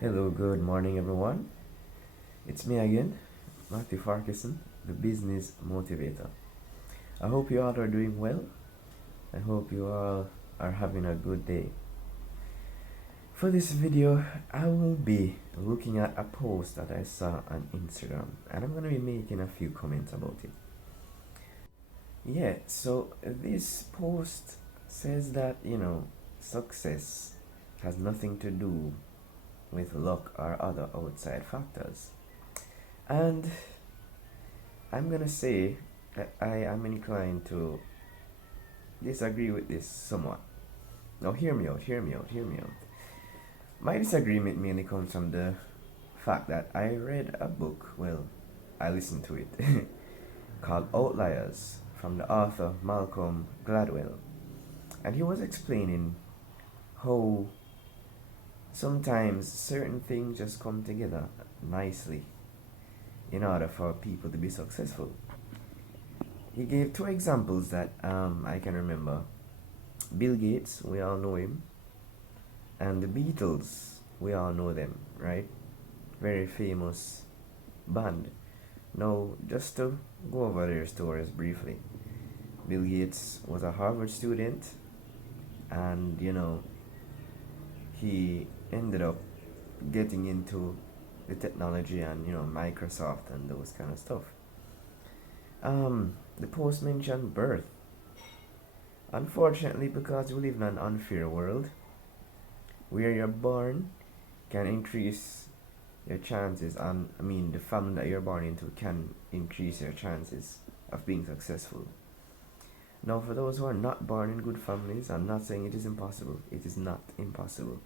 Hello, good morning, everyone. It's me again, Matthew Farquharson, the business motivator. I hope you all are doing well. I hope you all are having a good day. For this video, I will be looking at a post that I saw on Instagram, and I'm going to be making a few comments about it. So this post says that, success has nothing to do with luck or other outside factors. And I'm gonna say that I am inclined to disagree with this somewhat. Now, hear me out, hear me out, hear me out. My disagreement mainly comes from the fact that I read a book, well, I listened to it, called Outliers from the author Malcolm Gladwell. And he was explaining how sometimes certain things just come together nicely in order for people to be successful. He gave two examples that I can remember. Bill Gates, we all know him, and the Beatles, we all know them, right? Very famous band. Now, just to go over their stories briefly. Bill Gates was a Harvard student, and he ended up getting into the technology and Microsoft and those kind of stuff. The post mentioned birth. Unfortunately, because we live in an unfair world where you're born can increase your chances, and the family that you're born into can increase your chances of being successful. Now, for those who are not born in good families, I'm not saying it is impossible. It is not impossible,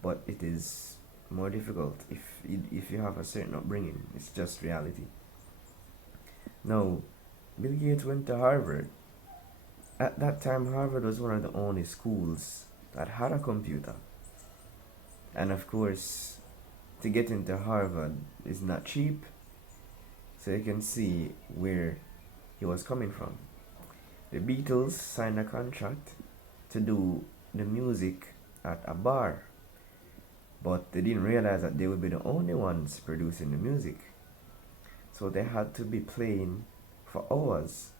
but it is more difficult if you have a certain upbringing. It's just reality. Now, Bill Gates went to Harvard. At that time, Harvard was one of the only schools that had a computer. And of course, to get into Harvard is not cheap. So you can see where he was coming from. The Beatles signed a contract to do the music at a bar, but they didn't realize that they would be the only ones producing the music. So they had to be playing for hours.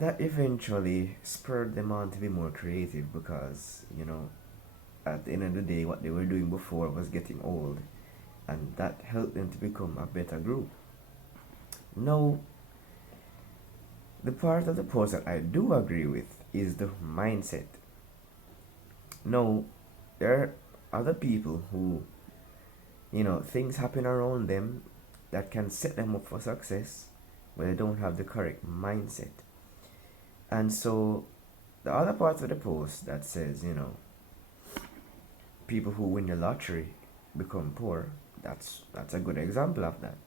That eventually spurred them on to be more creative because, at the end of the day, what they were doing before was getting old, and that helped them to become a better group. Now, the part of the post that I do agree with is the mindset. Now, there are other people who, things happen around them that can set them up for success, but they don't have the correct mindset. And so, the other part of the post that says, people who win the lottery become poor, that's a good example of that.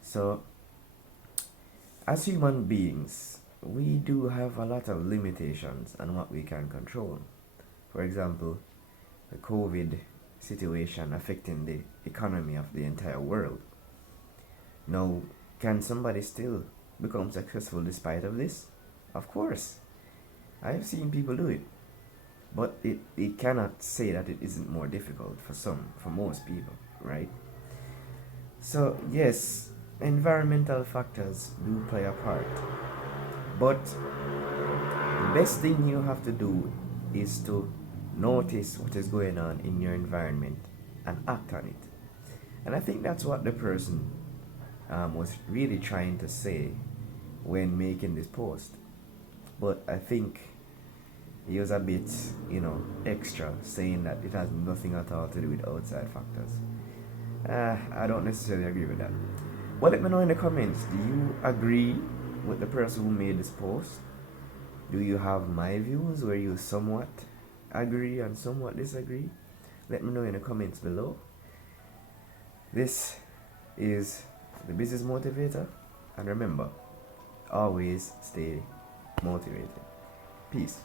So, as human beings, we do have a lot of limitations on what we can control. For example, the COVID situation affecting the economy of the entire world. Now, can somebody still become successful despite of this? Of course. I have seen people do it. But it cannot say that it isn't more difficult for most people, right? So, yes, environmental factors do play a part. But the best thing you have to do is to notice what is going on in your environment and act on it. And I think that's what the person was really trying to say when making this post. But I think he was a bit, extra, saying that it has nothing at all to do with outside factors. I don't necessarily agree with that. But let me know in the comments, do you agree with the person who made this post? Do you have my views where you somewhat agree and somewhat disagree? Let me know in the comments below. This is the Business Motivator, and remember, always stay motivated. Peace.